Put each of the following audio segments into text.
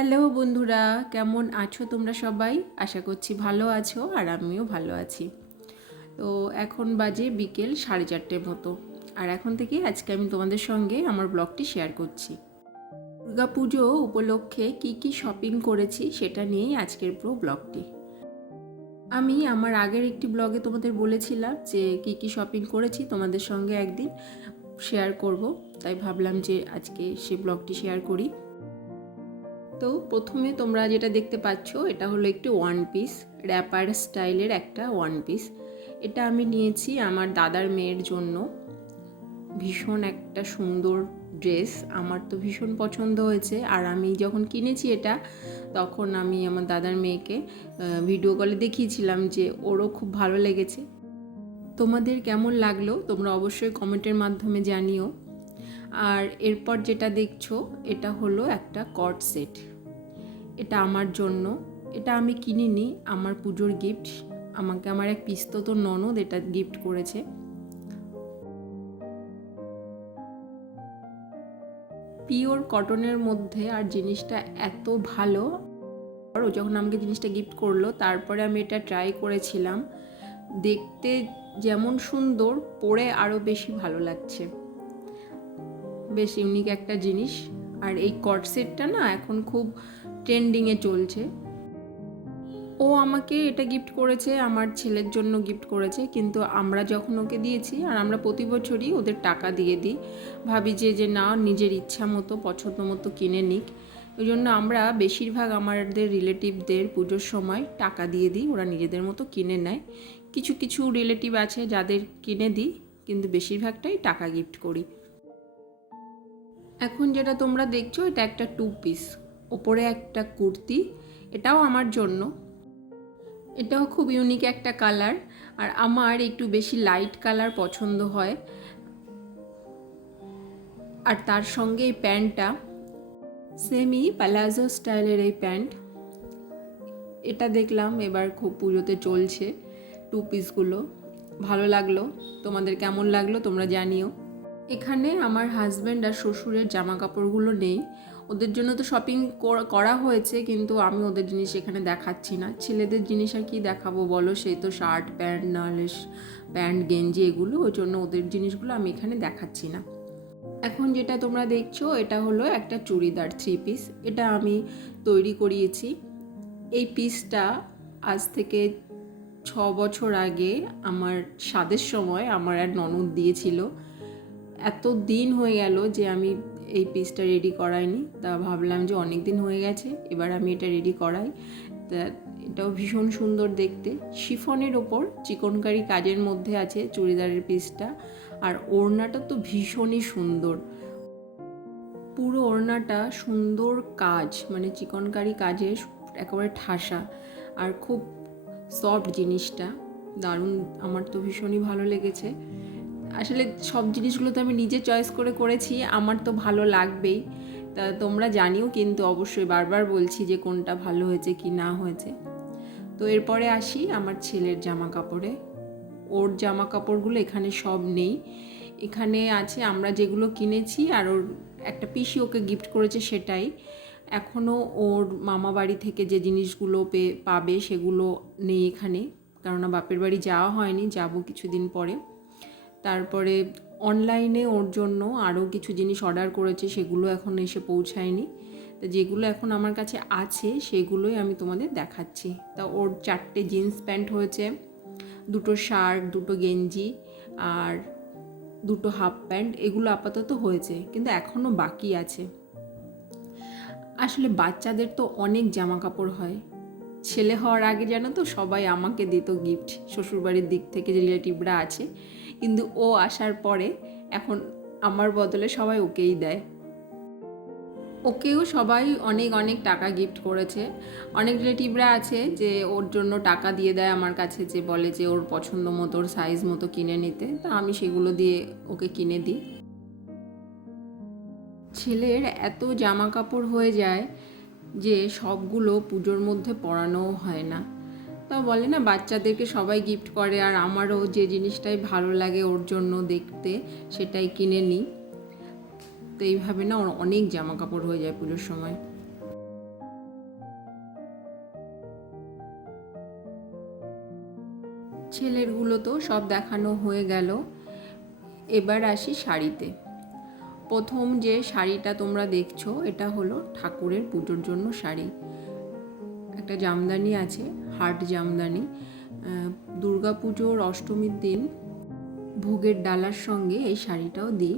Hello বন্ধুরা, কেমন আছো তোমরা সবাই? আশা করছি ভালো আছো আর আমিও ভালো আছি। তো এখন বাজে বিকেল 4:30 মতো, আর এখন থেকে আজকে আমি তোমাদের সঙ্গে আমার ব্লগটি শেয়ার করছি। দুর্গাপুজো উপলক্ষে কি কি শপিং করেছি সেটা নিয়েই আজকের পুরো ব্লগটি। আমি আমার আগের একটি ব্লগে তোমাদের বলেছিলাম যে কি কি শপিং করেছি তোমাদের সঙ্গে একদিন শেয়ার করব, তাই ভাবলাম যে আজকে সেই ব্লগটি শেয়ার করি। তো প্রথমে তোমরা যেটা দেখতে পাচ্ছ এটা হলো একটি ওয়ান পিস, র্যাপার স্টাইলের একটা ওয়ান পিস। এটা আমি নিয়েছি আমার দাদার মেয়ের জন্য। ভীষণ একটা সুন্দর ড্রেস, আমার তো ভীষণ পছন্দ হয়েছে। আর আমি যখন কিনেছি এটা, তখন আমি আমার দাদার মেয়েকে ভিডিও কলে দেখিয়েছিলাম যে ওরও খুব ভালো লেগেছে। তোমাদের কেমন লাগলো তোমরা অবশ্যই কমেন্টের মাধ্যমে জানিও। আর এরপর যেটা দেখছো এটা হলো একটা কর্ড সেট। এটা আমার জন্য, এটা আমি কিনিনি, আমার পুজোর গিফট। আমাকে আমার এক পিস্তত ননদ এটা গিফট করেছে। পিওর কটনের মধ্যে, আর জিনিসটা এত ভালো। ও যখন আমাকে জিনিসটা গিফট করলো তারপরে আমি এটা ট্রাই করেছিলাম। দেখতে যেমন সুন্দর, পরে আরও বেশি ভালো লাগছে। বেশ ইউনিক একটা জিনিস। আর এই কর্ড সেটটা না এখন খুব ট্রেন্ডিংয়ে চলছে। ও আমাকে এটা গিফট করেছে, আমার ছেলের জন্য গিফট করেছে, কিন্তু আমরা যখন ওকে দিয়েছি, আর আমরা প্রতি বছরই ওদের টাকা দিয়ে দিই, ভাবি যে না নিজের ইচ্ছা মতো পছন্দ মতো কিনে নিক। ওই জন্য আমরা বেশিরভাগ আমাদের রিলেটিভদের পুজোর সময় টাকা দিয়ে দিই, ওরা নিজেদের মতো কিনে নেয়। কিছু কিছু রিলেটিভ আছে যাদের কিনে দিই, কিন্তু বেশিরভাগটাই টাকা গিফট করি। এখন যেটা তোমরা দেখছো এটা একটা 2 পিস, ওপরে একটা কুর্তি, এটাও আমার জন্য। এটাও খুব ইউনিক একটা কালার, আর আমার একটু বেশি লাইট কালার পছন্দ হয়। আর তার সঙ্গে এই প্যান্টটা সেমি প্যালাজো স্টাইলের এই প্যান্ট, এটা দেখলাম এবার খুব পুজোতে চলছে 2 পিসগুলো। ভালো লাগলো। তোমাদের কেমন লাগলো তোমরা জানিও। এখানে আমার হাজব্যান্ড আর শ্বশুরের জামা কাপড়গুলো নেই, ওদের জন্য তো শপিং করা হয়েছে, কিন্তু আমি ওদের জিনিস এখানে দেখাচ্ছি না। ছেলেদের জিনিস আর কি দেখাবো বলো, সেই তো শার্ট প্যান্ট, নাহলে প্যান্ট গেঞ্জি এগুলো, ওই জন্য ওদের জিনিসগুলো আমি এখানে দেখাচ্ছি না। এখন যেটা তোমরা দেখছো এটা হলো একটা চুড়িদার 3 পিস। এটা আমি তৈরি করিয়েছি। এই পিসটা আজ থেকে 6 বছর আগে আমার স্বাদের সময় আমার এক ননদ দিয়েছিল। এত দিন হয়ে গেল যে আমি এই পিসটা রেডি করাইনি, তা ভাবলাম যে অনেক দিন হয়ে গেছে, এবার আমি এটা রেডি করাই। তা এটাও ভীষণ সুন্দর দেখতে, শিফনের ওপর চিকনকারি কাজের মধ্যে আছে চুড়িদারের পিসটা। আর ওড়নাটা তো ভীষণই সুন্দর, পুরো ওড়নাটা সুন্দর কাজ, মানে চিকনকারি কাজের একেবারে ঠাসা, আর খুব সফট জিনিসটা, দারুণ। আমার তো ভীষণই ভালো লেগেছে। আসলে সব জিনিসগুলো তো আমি নিজে চয়েস করে করেছি, আমার তো ভালো লাগবেই। তা তোমরা জানিও কিন্তু অবশ্যই, বারবার বলছি যে কোনটা ভালো হয়েছে কি না হয়েছে। তো এরপরে আসি আমার ছেলের জামা কাপড়ে। ওর জামা কাপড়গুলো এখানে সব নেই, এখানে আছে আমরা যেগুলো কিনেছি, আর ওর একটা পিসি ওকে গিফট করেছে সেটাই। এখনও ওর মামা বাড়ি থেকে যে জিনিসগুলো পাবে সেগুলো নেই এখানে, কেননা বাপের বাড়ি যাওয়া হয়নি, যাব কিছুদিন পরে। তারপরে অনলাইনে ওর জন্য আরও কিছু জিনিস অর্ডার করেছে, সেগুলো এখন এসে পৌঁছায়নি। তা যেগুলো এখন আমার কাছে আছে সেগুলোই আমি তোমাদের দেখাচ্ছি। তা ওর 4টে জিন্স প্যান্ট হয়েছে, 2টো শার্ট, 2টো গেঞ্জি, আর 2টো হাফ প্যান্ট, এগুলো আপাতত হয়েছে, কিন্তু এখনও বাকি আছে। আসলে বাচ্চাদের তো অনেক জামা কাপড় হয়। ছেলে হওয়ার আগে জানো তো সবাই আমাকে দিত গিফট, শ্বশুরবাড়ির দিক থেকে যে রিলেটিভরা আছে, কিন্তু ও আসার পরে এখন আমার বদলে সবাই ওকেই দেয়। ওকেও সবাই অনেক অনেক টাকা গিফট করেছে। অনেক রিলেটিভরা আছে যে ওর জন্য টাকা দিয়ে দেয় আমার কাছে, যে বলে যে ওর পছন্দ মতো, ওর সাইজ মতো কিনে নিতে, তা আমি সেগুলো দিয়ে ওকে কিনে দিই। ছেলের এত জামা কাপড় হয়ে যায় যে সবগুলো পুজোর মধ্যে পরানোও হয় না। তা বলে না বাচ্চাদেরকে সবাই গিফট করে, আর আমারও যে জিনিসটাই ভালো লাগে ওর জন্য দেখতে সেটাই কিনে নিই। তো এইভাবে না ওর অনেক জামা কাপড় হয়ে যায় পুজোর সময়। ছেলেরগুলো তো সব দেখানো হয়ে গেল, এবার আসি শাড়িতে। প্রথম যে শাড়িটা তোমরা দেখছো এটা হলো ঠাকুরের পুজোর জন্য শাড়ি। একটা জামদানি আছে, হার্ট জামদানি। দুর্গা পুজোর অষ্টমীর দিন ভোগের ডালার সঙ্গে এই শাড়িটাও দিই।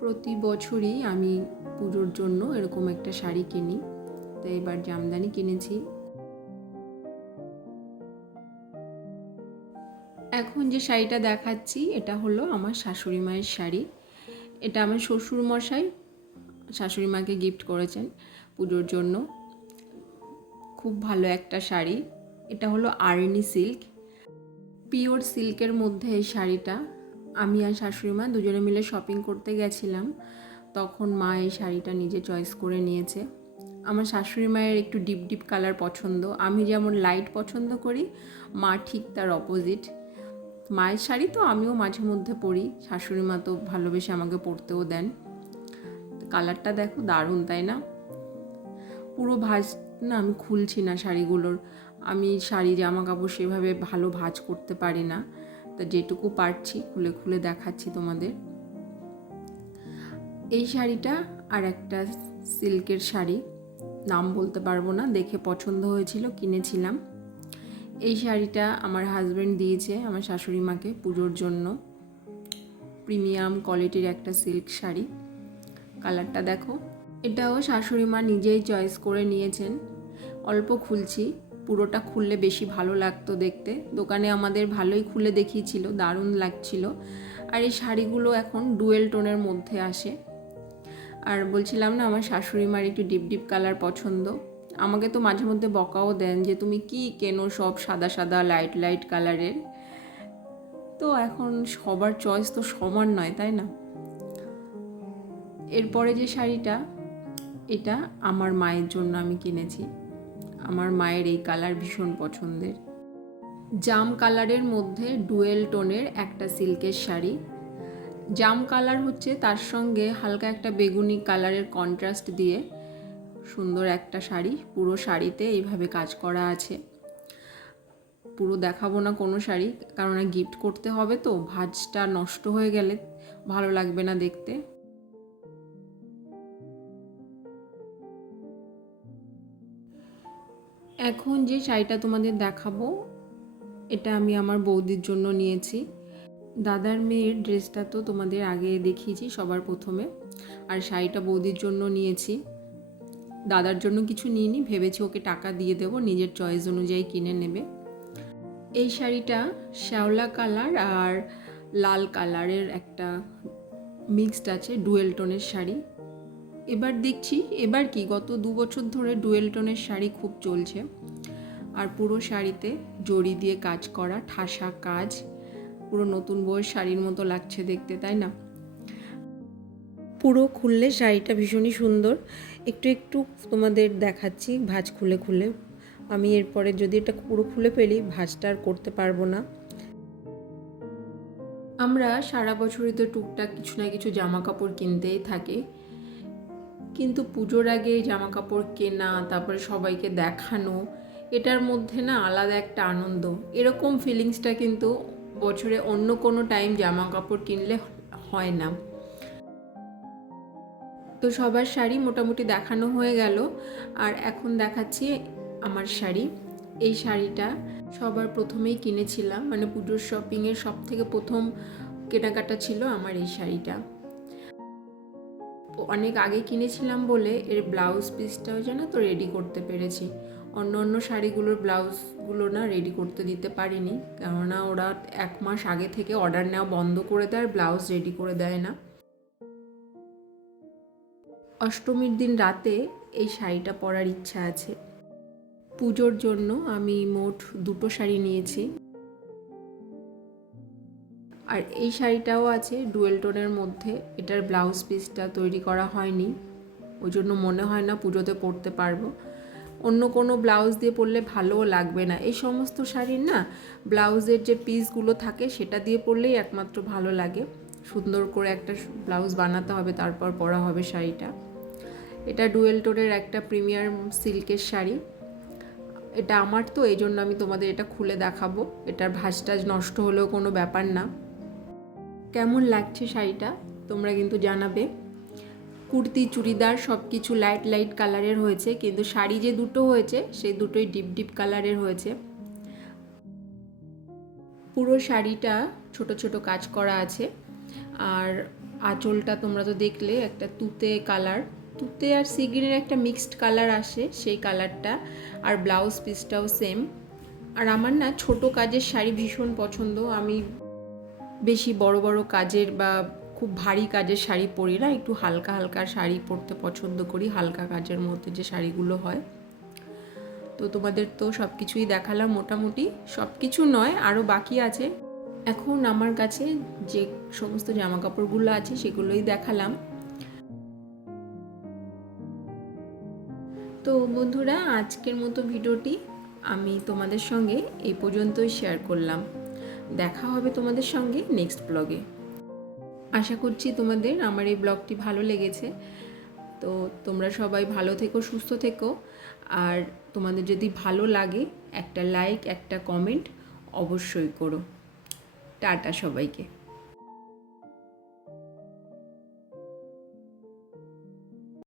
প্রতি বছরই আমি পুজোর জন্য এরকম একটা শাড়ি কিনি, তো এবার জামদানি কিনেছি। এখন যে শাড়িটা দেখাচ্ছি এটা হলো আমার শাশুড়ি মায়ের শাড়ি। এটা আমার শ্বশুর মশাই শাশুড়ি মাকে গিফট করেছেন পুজোর জন্য। খুব ভালো একটা শাড়ি। এটা হলো আর্নি সিল্ক, পিওর সিল্কের মধ্যে এই শাড়িটা। আমি আর শাশুড়ি মা দুজনে মিলে শপিং করতে গেছিলাম, তখন মা এই শাড়িটা নিজে চয়েস করে নিয়েছে। আমার শাশুড়ি মায়ের একটু ডিপ ডিপ কালার পছন্দ, আমি যেমন লাইট পছন্দ করি, মা ঠিক তার অপোজিট। মায়ের শাড়ি তো আমিও মাঝে মধ্যে পরি, শাশুড়ি মা তো ভালোবেসে আমাকে পরতেও দেন। কালারটা দেখো দারুণ, তাই না? পুরো ভাঁজ না, আমি খুলছি না শাড়িগুলোর। আমি শাড়ি জামা কাপড় সেভাবে ভালো ভাঁজ করতে পারি না, তা যেটুকু পারছি খুলে খুলে দেখাচ্ছি তোমাদের। এই শাড়িটা আর একটা সিল্কের শাড়ি, নাম বলতে পারবো না, দেখে পছন্দ হয়েছিল কিনেছিলাম। এই শাড়িটা আমার হাজব্যান্ড দিয়েছে আমার শাশুড়ি মাকে পুজোর জন্য। প্রিমিয়াম কোয়ালিটির একটা সিল্ক শাড়ি, কালারটা দেখো। এটাও শাশুড়ি মা নিজেই চয়েস করে নিয়েছেন। অল্প খুলছি, পুরোটা খুললে বেশি ভালো লাগতো দেখতে। দোকানে আমাদের ভালোই খুলে দেখিয়েছিল, দারুণ লাগছিল। আর এই শাড়িগুলো এখন ডুয়েল টোনের মধ্যে আসে। আর বলছিলাম না আমার শাশুড়ি মার একটু ডিপ ডিপ কালার পছন্দ। আমাকে তো মাঝে মধ্যে বকাও দেন যে তুমি কি কেনো সব সাদা সাদা লাইট লাইট কালারের। তো এখন সবার চয়েস তো সমান নয়, তাই না? এরপরে যে শাড়িটা, এটা আমার মায়ের জন্য আমি কিনেছি। আমার মায়ের এই কালার ভীষণ পছন্দের। জাম কালারের মধ্যে ডুয়েল টোনের একটা সিল্কের শাড়ি। জাম কালার হচ্ছে, তার সঙ্গে হালকা একটা বেগুনি কালারের কন্ট্রাস্ট দিয়ে সুন্দর একটা শাড়ি। পুরো শাড়িতে এইভাবে কাজ করা আছে। পুরো দেখাবো না কোনো শাড়ি, কারণ গিফট করতে হবে, তো ভাঁজটা নষ্ট হয়ে গেলে ভালো লাগবে না দেখতে। এখন যে শাড়িটা তোমাদের দেখাবো এটা আমি আমার বৌদির জন্য নিয়েছি। দাদার মেয়ের ড্রেসটা তো তোমাদের আগে দেখিয়েছি সবার প্রথমে, আর শাড়িটা বৌদির জন্য নিয়েছি। দাদার জন্য কিছু নিইনি, ভেবেছি ওকে টাকা দিয়ে দেবো, নিজের চয়েস অনুযায়ী কিনে নেবে। এই শাড়িটা শ্যাওলা কালার আর লাল কালারের একটা মিক্সড আছে, ডুয়েল টোনের শাড়ি। এবার দেখছি, এবার কি গত 2 বছর ধরে ডুয়েল টোনের শাড়ি খুব চলছে। আর পুরো শাড়িতে জড়ি দিয়ে কাজ করা, ঠাসা কাজ, পুরো নতুন বউয়ের শাড়ির মতো লাগছে দেখতে, তাই না? পুরো খুললে শাড়িটা ভীষণই সুন্দর। একটু একটু তোমাদের দেখাচ্ছি ভাঁজ খুলে খুলে। আমি এরপরে যদি এটা পুরো খুলে ফেলি ভাঁজটা আর করতে পারবো না। আমরা সারা বছরই তো টুকটাক কিছু না কিছু জামা কাপড় কিনতেই থাকি, কিন্তু পুজোর আগে জামা কাপড় কেনা, তারপরে সবাইকে দেখানো, এটার মধ্যে না আলাদা একটা আনন্দ। এরকম ফিলিংসটা কিন্তু বছরে অন্য কোনো টাইম জামা কাপড় কিনলে হয় না। তো সবার শাড়ি মোটামুটি দেখানো হয়ে গেল, আর এখন দেখাচ্ছি আমার শাড়ি। এই শাড়িটা সবার প্রথমেই কিনেছিলাম, মানে পুজোর শপিংয়ের সব থেকে প্রথম কেনাকাটা ছিল আমার এই শাড়িটা। অনেক আগে কিনেছিলাম বলে এর ব্লাউজ পিসটাও যেন তো রেডি করতে পেরেছি। অন্য শাড়িগুলোর ব্লাউজগুলো না রেডি করতে দিতে পারিনি, কেননা ওরা 1 মাস আগে থেকে অর্ডার নেওয়া বন্ধ করে দেয়, ব্লাউজ রেডি করে দেয় না। অষ্টমীর দিন রাতে এই শাড়িটা পরার ইচ্ছা আছে। পুজোর জন্য আমি মোট 2টো শাড়ি নিয়েছি। আর এই শাড়িটাও আছে ডুয়েল টোনের মধ্যে। এটার ব্লাউজ পিসটা তৈরি করা হয়নি, ওই জন্য মনে হয় না পুজোতে পরতে পারবো। অন্য কোনো ব্লাউজ দিয়ে পরলে ভালোও লাগবে না। এই সমস্ত শাড়ির না ব্লাউজের যে পিসগুলো থাকে সেটা দিয়ে পরলেই একমাত্র ভালো লাগে। সুন্দর করে একটা ব্লাউজ বানাতে হবে, তারপর পরা হবে শাড়িটা। এটা ডুয়েল টোনের একটা প্রিমিয়াম সিল্কের শাড়ি। এটা আমার, তো এই জন্য আমি তোমাদের এটা খুলে দেখাবো। এটার ভাঁজ টাজ নষ্ট হলেও কোনো ব্যাপার না। কেমন লাগছে শাড়িটা তোমরা কিন্তু জানাবে। কুর্তি চুড়িদার সব কিছু লাইট লাইট কালারের হয়েছে, কিন্তু শাড়ি যে দুটো হয়েছে সেই দুটোই ডিপ ডিপ কালারের হয়েছে। পুরো শাড়িটা ছোট ছোট কাজ করা আছে। আর আঁচলটা তোমরা তো দেখলে একটা তুতে কালার, তুতে আর সি গ্রিনের একটা মিক্সড কালার আসে সেই কালারটা। আর ব্লাউজ পিসটাও সেম। আর আমার না ছোট কাজের শাড়ি ভীষণ পছন্দ। আমি বেশি বড় বড় কাজের বা খুব ভারী কাজের শাড়ি পরি না, একটু হালকা হালকা শাড়ি পরতে পছন্দ করি, হালকা কাজের মধ্যে যে শাড়িগুলো হয়। তো তোমাদের তো সব কিছুই দেখালাম, মোটামুটি সব কিছু নয়, আরও বাকি আছে। এখন আমার কাছে যে সমস্ত জামা কাপড়গুলো আছে সেগুলোই দেখালাম। তো বন্ধুরা, আজকের মতো ভিডিওটি আমি তোমাদের সঙ্গে এই পর্যন্তই শেয়ার করলাম। দেখা হবে তোমাদের সঙ্গে নেক্সট ব্লগে। আশা করছি তোমাদের আমার এই ব্লগটি ভালো লেগেছে। তো তোমরা সবাই ভালো থেকো, সুস্থ থেকো। আর তোমাদের যদি ভালো লাগে একটা লাইক, একটা কমেন্ট অবশ্যই করো। টাটা সবাইকে।